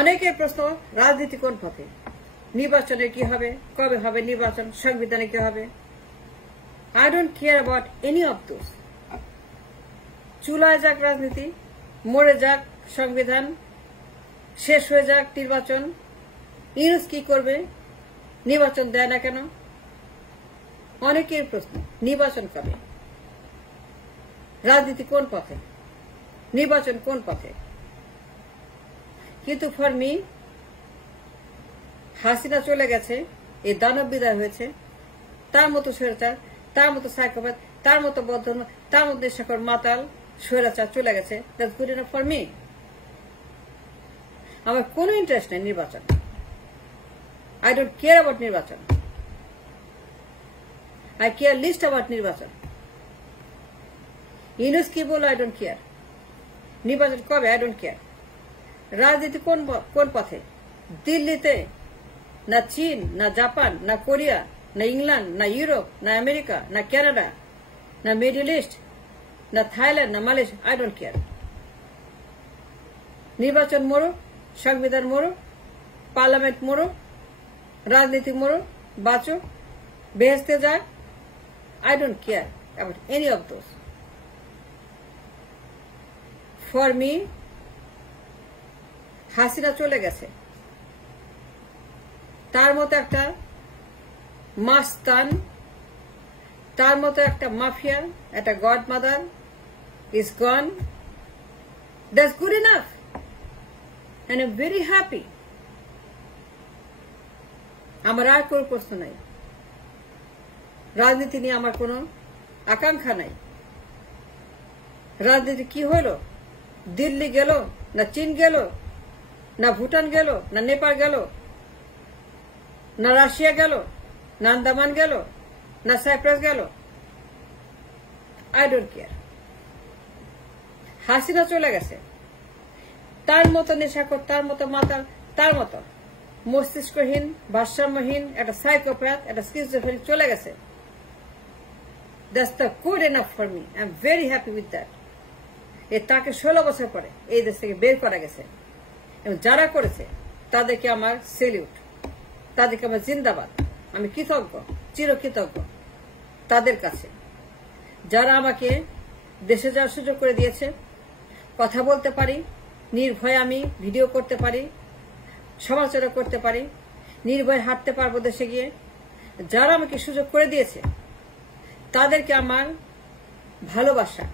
অনেকের প্রশ্ন, রাজনীতি কোন পথে, নির্বাচনে কি হবে, কবে হবে নির্বাচন, সংবিধানে কি হবে। I don't care about any of those. চুলায় যাক রাজনীতি, মরে যাক সংবিধান, শেষ হয়ে যাক নির্বাচন। ইউনুস কি করবে, নির্বাচন দেয় না কেন। অনেকের প্রশ্ন, নির্বাচন কবে, রাজনীতি কোন পথে, নির্বাচন কোন পথে। কিন্তু ফর মি, হাসিনা চলে গেছে, এই দানব বিদায় হয়েছে, তার মতো স্বৈরাচার, তার মতো সাইকোপ্যাথ, তার মতো বদ্ধ, তার মধ্যে সকল মাতাল স্বৈরাচার চলে গেছে। That's good enough for me. আমার কোনো ইন্টারেস্ট নেই নির্বাচন। আই ডোন্ট কেয়ার অ্যাবাউট নির্বাচন। আই কেয়ার লিস্ট অ্যাবাউট নির্বাচন। ইউনুস কি বলো, আই ডোন্ট কেয়ার। নির্বাচন কবে, আই ডোন্ট কেয়ার। রাজনীতি কোন পথে, দিল্লিতে, না চীন, না জাপান, না কোরিয়া, না ইংল্যান্ড, না ইউরোপ, না আমেরিকা, না কানাডা, না মিডল ইস্ট, না থাইল্যান্ড, না মালয়েশিয়া, আই ডোন্ট কেয়ার। নির্বাচন মরো, সংবিধান মরো, পার্লামেন্ট মরো, রাজনীতি মরো, বাঁচো, বেহেস্তে যায়, I don't care about any of those. For me, Hasina চলে গেছে, তার মতো একটা মাস্তান, তার মতো একটা মাফিয়া, একটা godmother is gone. That's good enough and I am very happy. আমার আর কোনো প্রশ্ন নাই, রাজনীতি নিয়ে আমার কোনো আকাঙ্ক্ষা নাই। রাজনীতি কি হলো, দিল্লি গেল, না চীন গেল, না ভুটান গেল, না নেপাল গেল, না রাশিয়া গেল, না আন্দামান গেল, না সাইপ্রাস গেল, আই ডোন্ট কেয়ার। হাসিনা চলে গেছে, তার মতো নেশাখোর, তার মতো মাতাল, তার মতো মস্তিষ্কহীন, ভারসাম্যহীন একটা সাইকোপ্যাথ, একটা স্কিজোফ্রেনিক চলে গেছে। That's the good enough for me. I am very happy with that. তাকে 16 বছর পরে এই দেশ থেকে বের করা গেছে, এবং যারা করেছে তাদেরকে আমার সেলিউট, তাদেরকে আমার জিন্দাবাদ। আমি কৃতজ্ঞ, চিরকৃতজ্ঞ তাদের কাছে, যারা আমাকে দেশে যাওয়ার সুযোগ করে দিয়েছে। কথা বলতে পারি, নির্ভয়ে আমি ভিডিও করতে পারি, সমালোচনা করতে পারি, নির্ভয়ে হাঁটতে পারবো দেশে গিয়ে। যারা আমাকে সুযোগ করে দিয়েছে তাদেরকে আমার ভালোবাসা,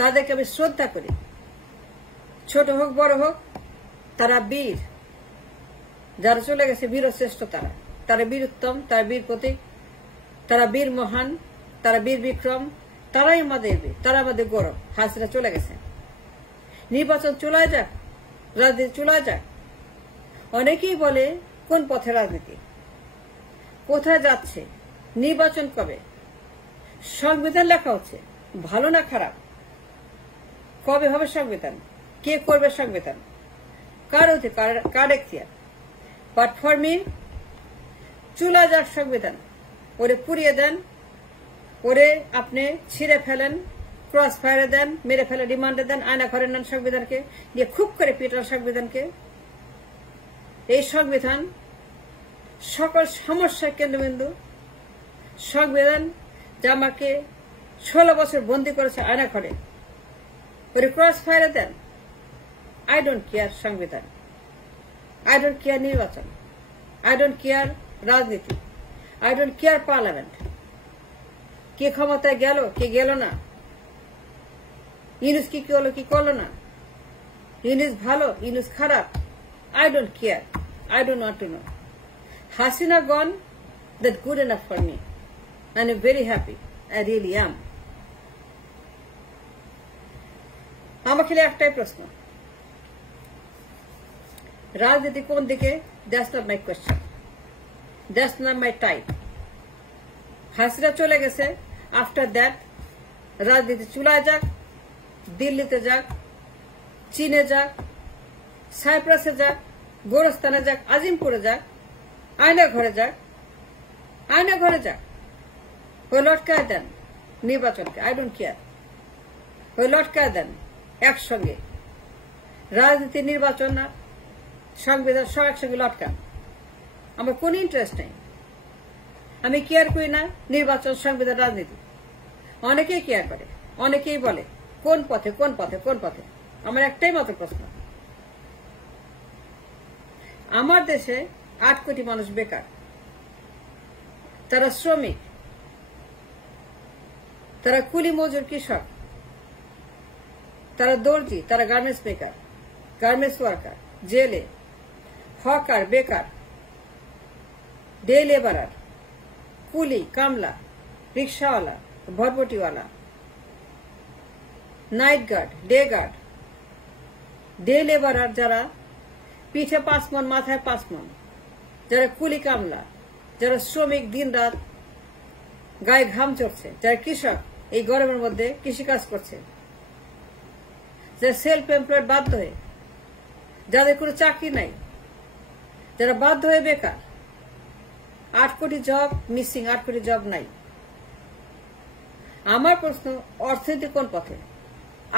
তাদেরকে আমি শ্রদ্ধা করি। ছোট হোক বড় হোক, তারা বীর। যারা চলে গেছে বীরশ্রেষ্ঠ, তারা বীর উত্তম, তারা বীর প্রতীক, তারা বীর মহান, তারা বীর বিক্রম, তারাই আমাদের বীর, তারা আমাদের গৌরব। হাসিনা চলে গেছে, নির্বাচন চলায় যাক, রাজনীতি চলায় যাক। অনেকেই বলে কোন পথে রাজনীতি, কোথায় যাচ্ছে, নির্বাচন কবে, সংবিধান লেখা হচ্ছে, ভালো না খারাপ, কবে হবে সংবিধান, কে করবে সংবিধান, কার অধিকার, কার এখতিয়ার। বাট ফর মি, চুলা যাক সংবিধান, ওরে পুড়িয়ে দেন, ওরে আপনি ছিঁড়ে ফেলেন, ক্রস ফায়ারে দেন, মেরে ফেলে রিমান্ডে দেন, আয়না ঘরে নেন সংবিধানকে, দিয়ে খুব করে পিটান সংবিধানকে। এই সংবিধান সকল সমস্যার কেন্দ্রবিন্দু। সংবিধান যা আমাকে 16 বছর বন্দী করেছে আয়না ঘরে, ওরে ক্রস ফায়ারে দেন। আই ডোন্ট কেয়ার সংবিধান, আই ডোন্ট কেয়ার নির্বাচন, আই ডোন্ট কেয়ার রাজনীতি, আই ডোন্ট কেয়ার পার্লামেন্ট। কে ক্ষমতায় গেল, কে গেল না, ইউনুস কি করলো, কি করলো না, ইউনুস ভালো, ইউনুস খারাপ, I don't care. I don't want to know. Hasina gone, that's good enough for me. And I'm very happy. I really am. আমার খেলে একটাই প্রশ্ন, রাজনীতি কোন দিকে? That's not my question. That's not my type. Hasina চলে গেছে, আফটার দ্যাট রাজনীতি চুলায় যাক, দিল্লিতে যাক, চীনে যাক, সাইপ্রাসে যাক, গোরস্তানে যাক, আজিমপুরে যাক, আয়না ঘরে যাক, আয়না ঘরে যাক, ওই লটকায় দেন নির্বাচনকে, আই ডোন্ট কেয়ার। ওই লটকায় দেন একসঙ্গে, রাজনীতি নির্বাচন না সংবিধান সব একসঙ্গে লটকান। আমার কোন ইন্টারেস্ট নেই, আমি কেয়ার করি না নির্বাচন, সংবিধান, রাজনীতি। অনেকেই কেয়ার করে, অনেকেই বলে কোন পথে কোন পথে কোন পথে। আমার একটাই মাত্র প্রশ্ন, আমার দেশে 8 কোটি মানুষ বেকার, তারা শ্রমিক, তারা কুলি মজুর, কৃষক, তারা দর্জি, তারা গার্মেন্টস মেকার, গার্মেন্টস ওয়ার্কার, জেলে, হকার, বেকার, ডে লেবারার, কুলি, কামলা, রিক্সাওয়ালা, ভটভটিওয়ালা, নাইট গার্ড, ডে লেবারার, যারা পিঠে 5 মণ মাথায় 5 মণ, যারা কুলি কামলা, যারা শ্রমিক দিন রাত গায়ে ঘাম চড়ছে, যারা কৃষক এই গরমের মধ্যে কৃষিকাজ করছে, যারা সেলফ এমপ্লয়েড বাধ্য হয়ে, যাদের কোনো চাকরি নাই, যারা বাধ্য হয়ে বেকার। 8 কোটি জব মিসিং, 8 কোটি জব নাই। আমার প্রশ্ন, অর্থনীতি কোন পথে?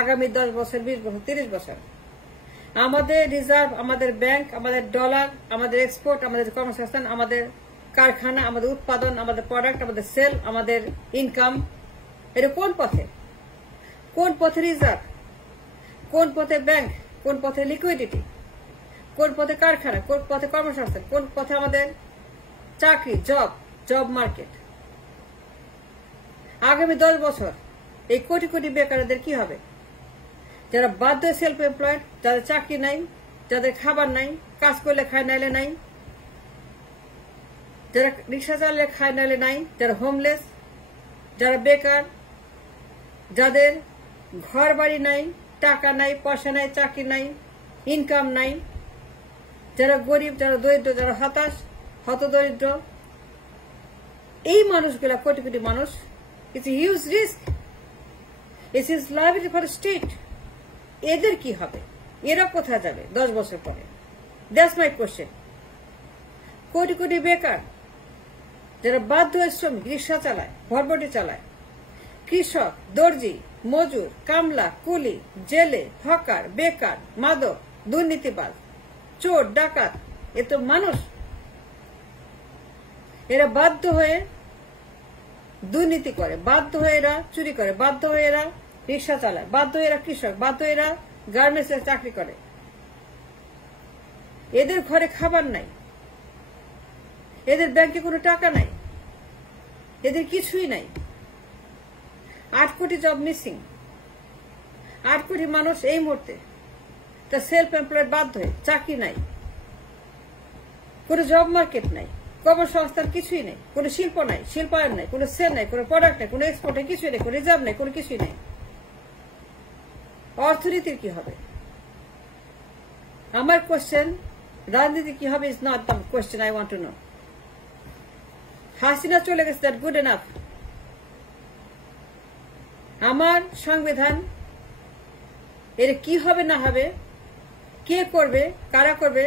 আগামী 10 বছর, 20 বছর, 30 বছর আমাদের রিজার্ভ, আমাদের ব্যাংক, আমাদের ডলার, আমাদের এক্সপোর্ট, আমাদের কর্মসংস্থান, আমাদের কারখানা, আমাদের উৎপাদন, আমাদের প্রোডাক্ট, আমাদের সেল, আমাদের ইনকাম, এটা কোন পথে? কোন পথে রিজার্ভ, কোন পথে ব্যাংক, কোন পথে লিকুইডিটি, কোন পথে কারখানা, কোন পথে কর্মসংস্থান, কোন পথে আমাদের চাকরি, জব মার্কেট? আগামী 10 বছর এই কোটি কোটি বেকারদের কি হবে? যারা বাধ্য সেলফ এমপ্লয়েড, যাদের চাকরি নাই, যাদের খাবার নাই, কাজ করলে খায় নাইলে নাই, যারা রিক্সা চালালে খায় নাইলে নাই, যারা হোমলেস, যারা বেকার, যাদের ঘর বাড়ি নাই, টাকা নাই, পয়সা নাই, চাকরি নাই, ইনকাম নাই, যারা গরিব, যারা দরিদ্র, যারা হতাশ, হতদরিদ্র, এই মানুষগুলা কোটি কোটি মানুষ, it's huge risk, it's is liability for state. এদের কি হবে? এরা কোথায় যাবে 10 বছর পরে? That's my question. Crore crore বেকার, যারা বাধ্য হয়ে শ্রমিক, রিক্সা চালায়, ভটভটি চালায়, কৃষক, দর্জি, মজুর, কামলা, কুলি, জেলে, হকার, বেকার, মাদক, দুর্নীতিবাজ, চোর, ডাকাত, এ তো মানুষ। এরা বাধ্য হয়ে দুর্নীতি করে, বাধ্য হয়ে এরা চুরি করে, বাধ্য হয়ে এরা রিক্সা চালায়, বাধ্য হয়ে এরা কৃষক, বাধ্য হয়ে এরা গার্মেন্টসে চাকরি করে। এদের ঘরে খাবার নাই, এদের ব্যাংকে কোনো টাকা নাই, এদের কিছুই নাই। 8 কোটি জব মিসিং, 8 কোটি মানুষ এই মুহূর্তে তা সেলফ এমপ্লয়েড, বাধ্য হয়ে, চাকরি নাই, কোনো জব মার্কেট নাই, কর্মসংস্থান কিছুই নেই, কোনো শিল্প নাই, শিল্পায়ন নাই, কোনো সেল নাই, কোনো প্রোডাক্ট নাই, কোনো এক্সপোর্ট নেই, কিছুই নেই, কোনো রিজার্ভ নেই, কোনো কিছুই নেই। অর্থনীতির কি হবে? আমার কোশ্চেন, রাজনীতি কি হবে is not the question I want to know. Hasina চলে গেছে, দ্যাট গুড এনাফ। আমার সংবিধান, এর কি হবে না হবে, কে করবে, কারা করবে,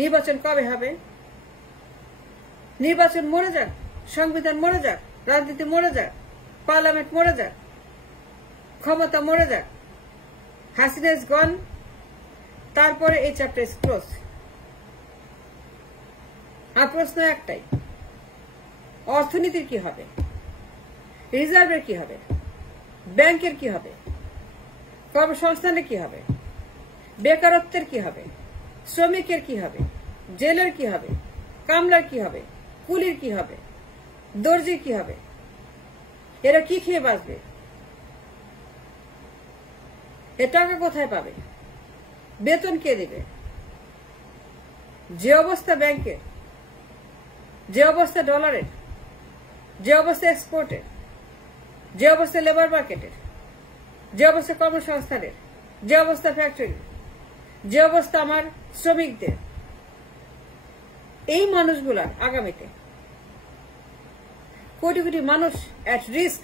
নির্বাচন কবে হবে? নির্বাচন মরে যাক, সংবিধান মরে যাক, রাজনীতি মরে যাক, পার্লামেন্ট মরে যাক, ক্ষমতা মরে যাক, হাসিনা ইজ গন, তারপরে এই চ্যাপ্টার ইজ ক্লোজ। আর প্রশ্ন একটাই, অর্থনীতির কি হবে, রিজার্ভের কি হবে, ব্যাংকের কি হবে, কর্মসংস্থানের কি হবে, বেকারত্বের কি হবে, শ্রমিকের কি হবে, জেলের কি হবে, কামলার কি হবে, কুলির কি হবে, দর্জির কি হবে? এরা কি খেয়ে বাঁচবে? এ টাকা কোথায় পাবে? বেতন কে দেবে? যে অবস্থা ব্যাংকের, যে অবস্থা ডলারের, যে অবস্থা এক্সপোর্টের, যে অবস্থা লেবার মার্কেটের, যে অবস্থা কর্মসংস্থানের, যে অবস্থা ফ্যাক্টরির, যে অবস্থা আমার শ্রমিকদের, এই মানুষগুলার আগামীতে কোটি কোটি মানুষ এট রিস্ক।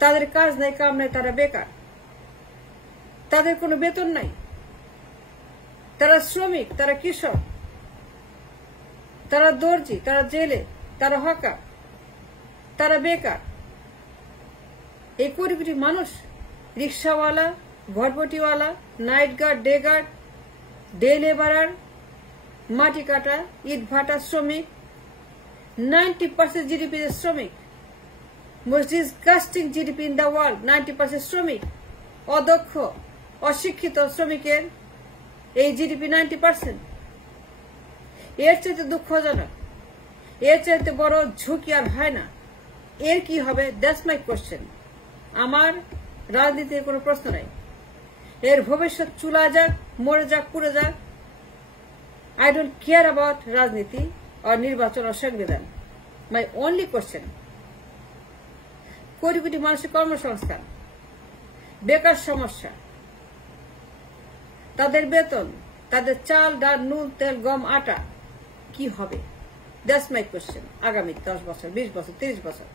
তাদের কাজ নাই, কাম নাই, তারা বেকার, তাদের কোনো বেতন নাই, তারা শ্রমিক, তারা কৃষক, তারা দর্জি, তারা জেলে, তারা হকার, তারা বেকার। এই কোটি কোটি মানুষ রিক্সাওয়ালা, ভটভটিওয়ালা, night guard, day guard, day labourer, মাটি কাটা, ইট ভাটা শ্রমিক, 90% জিডিপি শ্রমিক। Most disgusting GDP in the world, 90% শ্রমিক। অদক্ষ, অশিক্ষিত শ্রমিকের এই জিডিপি 90%। এর চাইতে দুঃখজনক, এর চাইতে বড় ঝুঁকি আর হয় না। এর কি হবে? That's my question. আমার রাজনীতির কোনো প্রশ্ন নাই। এর ভবিষ্যৎ চুলা যাক, মরে যাক, পুড়ে যাক, আই ডোন্ট কেয়ার অ্যাবাউট রাজনীতি আর নির্বাচন আর সংবিধান। My only question, crore crore মানুষের কর্মসংস্থান, বেকার সমস্যা, তাদের বেতন, তাদের চাল, ডাল, নুন, তেল, গম, আটা কি হবে? That's my question. আগামী 10 বছর, 20 বছর, 30 বছর।